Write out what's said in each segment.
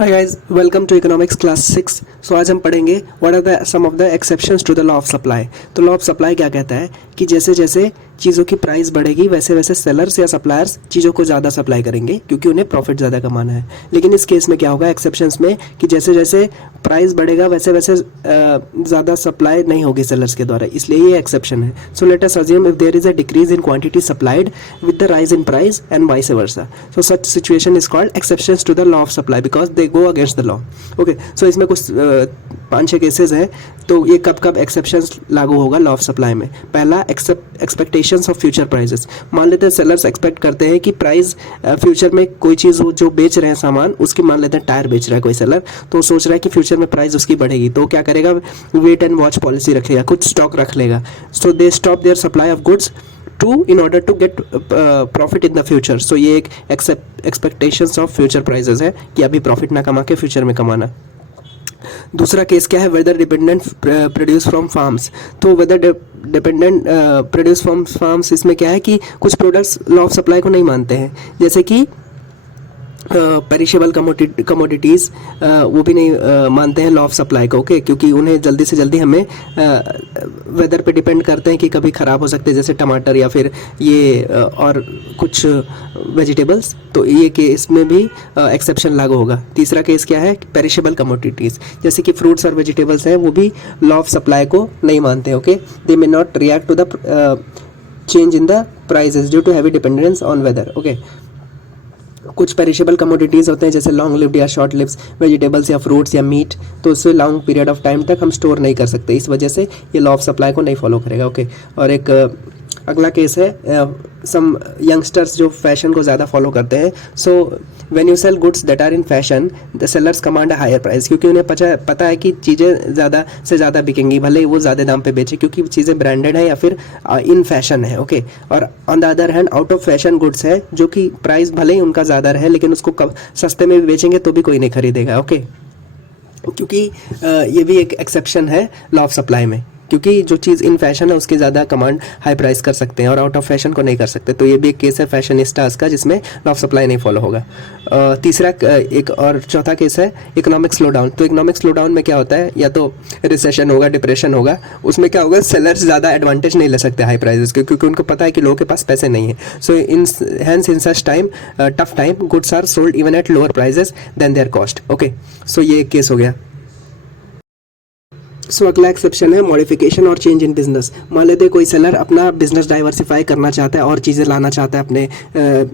Hi guys, welcome to economics class 6। So आज हम पढ़ेंगे what are the some of the exceptions to the law of supply. तो law of supply क्या कहता है कि जैसे जैसे चीज़ों की प्राइस बढ़ेगी वैसे वैसे सेलर्स या सप्लायर्स चीज़ों को ज़्यादा सप्लाई करेंगे क्योंकि उन्हें प्रॉफिट ज़्यादा कमाना है। लेकिन इस केस में क्या होगा एक्सेप्शंस में कि जैसे जैसे प्राइस बढ़ेगा वैसे वैसे ज़्यादा सप्लाई नहीं होगी सेलर्स के द्वारा, इसलिए ये एक्सेप्शन है। So let us assume if there is a decrease in quantity supplied with the rise in price and vice versa. So such situation is called exceptions to the law of supply because they go against the law. Okay, so इसमें कुछ 5-6 cases हैं। तो ये कब कब exceptions लागू होगा law of supply में। पहला, एक्सपेक्टेशंस ऑफ फ्यूचर प्राइसेस। मान लेते हैं सेलर्स एक्सपेक्ट करते हैं कि प्राइस फ्यूचर में कोई चीज़ जो बेच रहे हैं सामान उसकी, मान लेते हैं टायर बेच रहा है कोई सेलर, तो सोच रहा है कि फ्यूचर में प्राइस उसकी बढ़ेगी, तो क्या करेगा, वेट एंड वॉच पॉलिसी रख लेगा, कुछ स्टॉक रख लेगा। So they stop their supply of goods in order to get profit in the future. So ये एक expectations of future prices है कि अभी प्रॉफिट ना कमा के फ्यूचर में कमाना। दूसरा केस क्या है, weather dependent produce from farms. तो weather dependent produce from farms, इसमें क्या है कि कुछ प्रोडक्ट्स लॉ ऑफ सप्लाई को नहीं मानते हैं, जैसे कि पेरिशेबल कमोडिटीज़ वो भी नहीं मानते हैं लॉ ऑफ सप्लाई को। ओके, क्योंकि उन्हें जल्दी से जल्दी हमें वेदर पे डिपेंड करते हैं कि कभी ख़राब हो सकते हैं, जैसे टमाटर या फिर ये और कुछ वेजिटेबल्स। तो ये केस में भी एक्सेप्शन लागू होगा। तीसरा केस क्या है, पेरिशेबल कमोडिटीज़ जैसे कि फ्रूट्स और वेजिटेबल्स हैं, वो भी लॉ ऑफ सप्लाई को नहीं मानते। Okay, they may not react to the change in the prices due to heavy dependence on weather. Okay, कुछ पेरिशेबल कमोडिटीज़ होते हैं जैसे लॉन्ग लिव्ड या शॉर्ट लिव्स वेजिटेबल्स या फ्रूट्स या मीट, तो उससे लॉन्ग पीरियड ऑफ टाइम तक हम स्टोर नहीं कर सकते, इस वजह से ये लॉ ऑफ सप्लाई को नहीं फॉलो करेगा। ओके, और एक अगला केस है, सम यंगस्टर्स जो फैशन को ज़्यादा फॉलो करते हैं। So when you sell goods that are in fashion the sellers command a higher price, क्योंकि उन्हें पता है कि चीज़ें ज़्यादा से ज़्यादा बिकेंगी, भले ही वो ज़्यादा दाम पे बेचे क्योंकि चीज़ें ब्रांडेड है या फिर इन फैशन है। ओके, और on the other hand out of fashion goods है जो कि प्राइस भले ही उनका ज़्यादा रहे लेकिन उसको सस्ते में भी बेचेंगे तो भी कोई नहीं खरीदेगा। ओके, क्योंकि ये भी एक एक्सेप्शन है लॉ ऑफ सप्लाई में, क्योंकि जो चीज़ इन फैशन है उसकी ज़्यादा कमांड हाई प्राइस कर सकते हैं और आउट ऑफ फैशन को नहीं कर सकते। तो ये भी एक केस है फैशनिस्टास का जिसमें लॉ ऑफ सप्लाई नहीं फॉलो होगा। तीसरा एक और चौथा केस है इकोनॉमिक स्लो डाउन। तो इकोनॉमिक स्लो डाउन में क्या होता है, या तो रिसेशन होगा, डिप्रेशन होगा, उसमें क्या होगा, सेलर्स ज़्यादा एडवांटेज नहीं ले सकते हाई प्राइजेस के, क्योंकि उनको पता है कि लोगों के पास पैसे नहीं है। So in such time, tough time, goods are sold even at lower prices than their cost. Okay, so ये एक केस हो गया। सो अगला एक्सेप्शन है मॉडिफिकेशन और चेंज इन बिजनेस। मान लेते हैं कोई सेलर अपना बिजनेस डाइवर्सिफाई करना चाहता है और चीज़ें लाना चाहता है अपने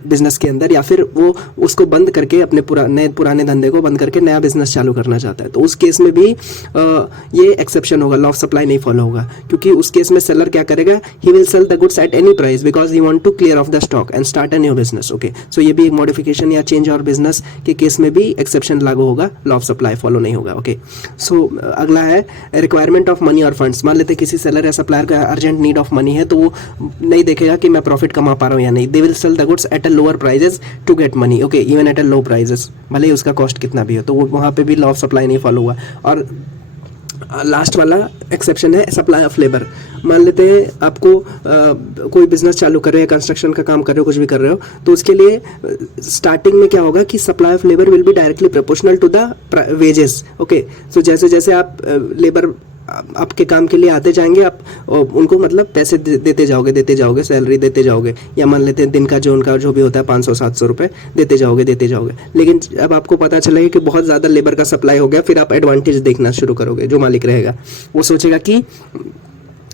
बिजनेस के अंदर, या फिर वो उसको बंद करके अपने पुराने धंधे को बंद करके नया बिजनेस चालू करना चाहता है, तो उस केस में भी ये एक्सेप्शन होगा, लॉ ऑफ सप्लाई नहीं फॉलो होगा। क्योंकि उस केस में सेलर क्या करेगा, he will sell the goods at any price because he want to clear off the stock and start a new business. Okay, so ये भी एक मॉडिफिकेशन या चेंज और बिजनेस के केस में भी एक्सेप्शन लागू होगा, लॉ ऑफ सप्लाई फॉलो नहीं होगा। ओके, सो अगला है रिक्वायरमेंट ऑफ मनी और फंड्स। मान लेते किसी सेलर या सप्लायर का अर्जेंट नीड ऑफ मनी है, तो वो नहीं देखेगा कि मैं प्रॉफिट कमा पा रहा हूँ या नहीं। They will sell the goods at a lower prices to get money. Okay, even at a low prices, भले ही उसका कॉस्ट कितना भी हो, तो वो वहाँ पे भी लॉ ऑफ सप्लाई नहीं फॉलो हुआ। और लास्ट वाला एक्सेप्शन है सप्लाई ऑफ लेबर। मान लेते हैं आपको कोई बिजनेस चालू कर रहे हैं, कंस्ट्रक्शन का काम कर रहे हो, कुछ भी कर रहे हो, तो उसके लिए स्टार्टिंग में क्या होगा कि supply of labour will be directly proportional to the wages. Okay, so जैसे जैसे आप लेबर आपके काम के लिए आते जाएंगे, आप उनको मतलब पैसे देते जाओगे, सैलरी देते जाओगे, या मान लेते हैं दिन का जो उनका जो भी होता है 500-700 रुपये देते जाओगे। लेकिन अब आपको पता चलेगा कि बहुत ज़्यादा लेबर का सप्लाई हो गया, फिर आप एडवांटेज देखना शुरू करोगे। जो मालिक रहेगा वो सोचेगा कि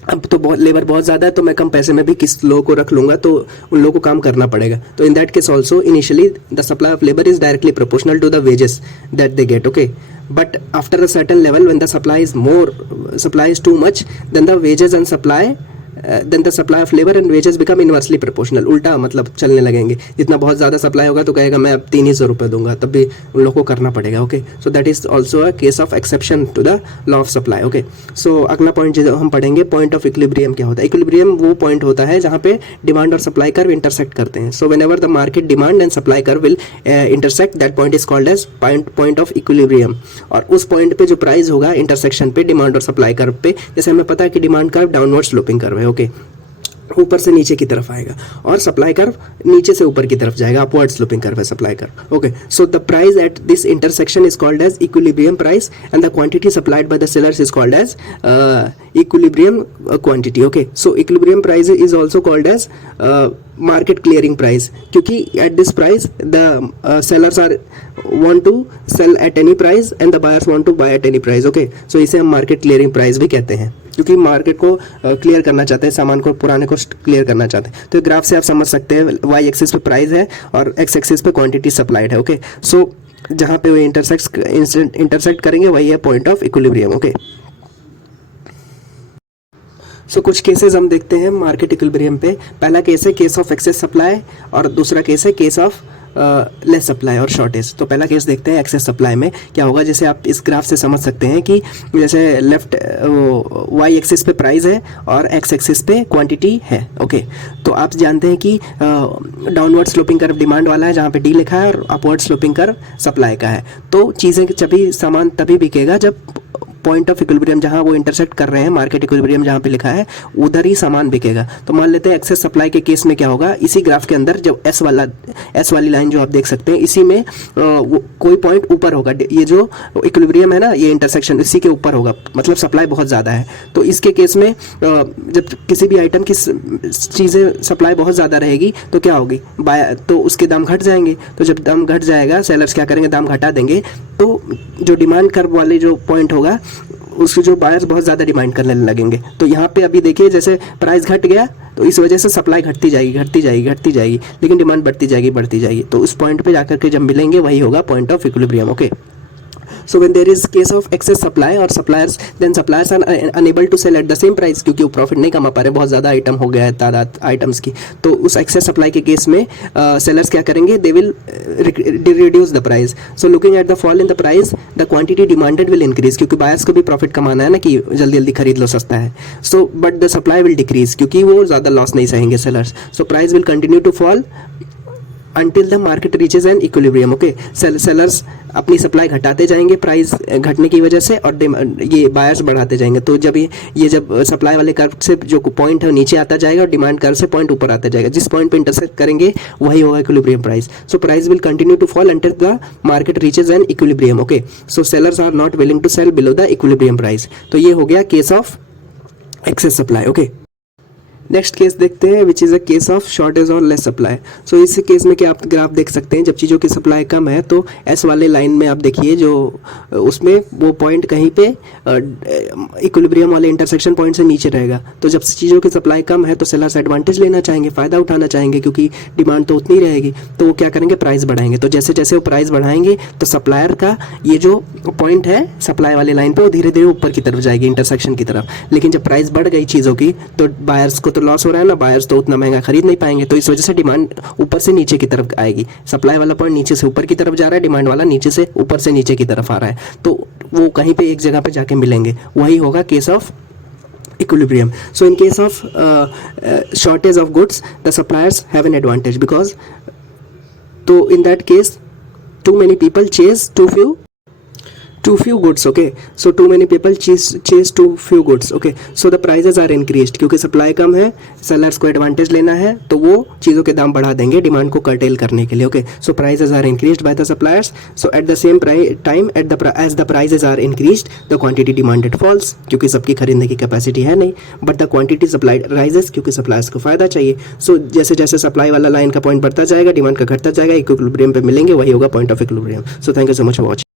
अब तो बहुत लेबर बहुत ज़्यादा है, तो मैं कम पैसे में भी किस लोगों को रख लूँगा, तो उन लोगों को काम करना पड़ेगा। तो in that case also initially the supply of labour is directly proportional to the wages that they get. Okay, but after a certain level when the supply is too much, then the wages and then the supply of labor and wages become inversely proportional। उल्टा मतलब चलने लगेंगे, जितना बहुत ज़्यादा supply होगा तो कहेगा मैं अब 300 रुपये दूंगा, तब भी उन लोगों को करना पड़ेगा। Okay, so that is also a case of exception to the law of supply. Okay, so अगला पॉइंट जो हम पढ़ेंगे, पॉइंट ऑफ इक्विलिब्रियम क्या होता है। इक्विलिब्रियम वो पॉइंट होता है जहाँ पे डिमांड और सप्लाई कर्व इंटरसेक्ट करते हैं। So whenever the market demand and supply curve will intersect, that point is called as point of equilibrium. और उस पॉइंट पे जो प्राइस होगा इंटरसेक्शन पे डिमांड और सप्लाई कर्व पे, जैसे हमें पता है कि demand curve downward sloping curve है। ओके, ऊपर से नीचे की तरफ आएगा, और सप्लाई कर्व नीचे से ऊपर की तरफ जाएगा, अपवर्ड स्लोपिंग कर्व है supply curve. Okay, so the price at this intersection is called as equilibrium price and the quantity supplied by the sellers is called as equilibrium quantity. Okay, so equilibrium price is also called as market clearing price, क्योंकि at this price the sellers are want to sell at any price and the buyers want to buy at any price. Okay, so इसे हम market clearing price भी कहते हैं, क्योंकि market को clear करना चाहते हैं, सामान को पुराने को क्लियर करना चाहते हैं। तो ग्राफ से आप समझ सकते हैं वाई एक्सिस पे प्राइस है और एक्स एक्सिस पे क्वांटिटी सप्लाइड है। ओके, सो जहाँ पे वो इंटरसेक्ट करेंगे वही है पॉइंट ऑफ इक्विलिब्रियम। ओके, सो कुछ केसेस हम देखते हैं मार्केट इक्विलिब्रियम पे। पहला केस है केस ऑफ एक्सेस सप्लाई और दूसरा केस है केस ऑफ लेस सप्लाई और शॉर्टेज। तो पहला केस देखते हैं एक्सेस सप्लाई में क्या होगा। जैसे आप इस ग्राफ से समझ सकते हैं कि जैसे लेफ्ट वाई एक्सिस पे प्राइस है और एक्स एक्सिस पे क्वांटिटी है। ओके, तो आप जानते हैं कि डाउनवर्ड स्लोपिंग कर्व डिमांड वाला है जहाँ पे डी लिखा है, और अपवर्ड स्लोपिंग कर्व सप्लाई का है। तो चीज़ें सामान तभी बिकेगा जब पॉइंट ऑफ इक्विलिब्रियम जहाँ वो इंटरसेक्ट कर रहे हैं, मार्केट इक्विलिब्रियम जहाँ पे लिखा है उधर ही सामान बिकेगा। तो मान लेते हैं एक्सेस सप्लाई के केस में क्या होगा, इसी ग्राफ के अंदर जो एस वाली लाइन जो आप देख सकते हैं, इसी में कोई पॉइंट ऊपर होगा। ये जो इक्विलिब्रियम है ना, ये इंटरसेक्शन इसी के ऊपर होगा, मतलब सप्लाई बहुत ज़्यादा है। तो इसके केस में जब किसी भी आइटम की चीज़ें सप्लाई बहुत ज़्यादा रहेगी तो क्या होगी, तो उसके दाम घट जाएंगे। तो जब दाम घट जाएगा, सेलर्स क्या करेंगे, दाम घटा देंगे। तो जो डिमांड कर्व वाले जो पॉइंट होगा, उसके जो बायर्स बहुत ज़्यादा डिमांड करने लगेंगे। तो यहाँ पे अभी देखिए जैसे प्राइस घट गया तो इस वजह से सप्लाई घटती जाएगी, लेकिन डिमांड बढ़ती जाएगी। तो उस पॉइंट पे जाकर के जब मिलेंगे वही होगा point of equilibrium. Okay, so when there is case of excess supply or then suppliers are unable to sell at the same price, क्योंकि वो प्रॉफिट नहीं कमा पा रहे, बहुत ज़्यादा आइटम हो गया है, तादाद आइटम्स की। तो उस एक्सेस सप्लाई के केस में सेलर्स क्या करेंगे, they will reduce the price. So looking at the fall in the price the quantity demanded will increase, क्योंकि बायर्स को भी प्रॉफिट कमाना है ना, कि जल्दी जल्दी खरीद लो, सस्ता है। So but the supply will decrease, क्योंकि वो ज़्यादा लॉस नहीं सहेंगे sellers. So price will continue to fall until the market reaches an equilibrium. Okay, sellers अपनी सप्लाई घटाते जाएंगे प्राइस घटने की वजह से, और ये बायर्स बढ़ाते जाएंगे। तो जब ये जब सप्लाई वाले कर्व से जो पॉइंट है नीचे आता जाएगा और डिमांड कर्व से पॉइंट ऊपर आता जाएगा, जिस पॉइंट पे इंटरसेक्ट करेंगे वही होगा equilibrium price. So price will continue to fall until the market reaches an equilibrium. Okay, so sellers are not willing to sell below the equilibrium price. तो ये हो गया case of excess supply. Okay, next case देखते हैं which is a case of shortage और less supply. So इस case में क्या आप ग्राफ देख सकते हैं, जब चीज़ों की सप्लाई कम है तो एस वाले लाइन में आप देखिए जो उसमें वो पॉइंट कहीं पे इक्विलिब्रियम वाले इंटरसेक्शन पॉइंट से नीचे रहेगा। तो जब चीज़ों की सप्लाई कम है तो सेलर्स एडवांटेज लेना चाहेंगे, फ़ायदा उठाना चाहेंगे, क्योंकि डिमांड तो उतनी रहेगी। तो वो क्या करेंगे, प्राइस बढ़ाएंगे। तो जैसे जैसे वो प्राइस बढ़ाएंगे तो सप्लायर का ये जो पॉइंट है सप्लाई वाली लाइन पर, वो धीरे धीरे ऊपर की तरफ जाएगी, इंटरसेक्शन की तरफ। लेकिन जब प्राइस बढ़ गई चीज़ों की तो बायर्स को तो लॉस हो रहा है ना, बायर्स तो उतना महंगा खरीद नहीं पाएंगे। तो इस वजह से डिमांड ऊपर से नीचे की तरफ आएगी। सप्लाई वाला पॉइंट नीचे से ऊपर की तरफ जा रहा है, डिमांड वाला नीचे से ऊपर से नीचे की तरफ आ रहा है। तो वो कहीं पे एक जगह पे जाके मिलेंगे, वही होगा case of equilibrium. So in case of shortage of goods, the suppliers have an advantage because so in that case too many people chase too few goods. Okay, so too many people chase too few goods. Okay, so the prices are increased, क्योंकि supply कम है, sellers को advantage लेना है तो वो चीज़ों के दाम बढ़ा देंगे डिमांड को कर्टेल करने के लिए. Okay, so prices are increased by the suppliers. So at the same time as the prices are increased the quantity demanded falls, क्योंकि सबकी खरीदने की कैपेसिटी है नहीं, but the quantity supplied rises, क्योंकि सप्लायर्स को फायदा चाहिए. सो जैसे जैसे सप्लाई वाला लाइन का पॉइंट बढ़ता जाएगा, डिमांड का घटता जाएगा, इक्विलिब्रियम पे मिलेंगे, वही होगा point of equilibrium. So thank you so much for watching.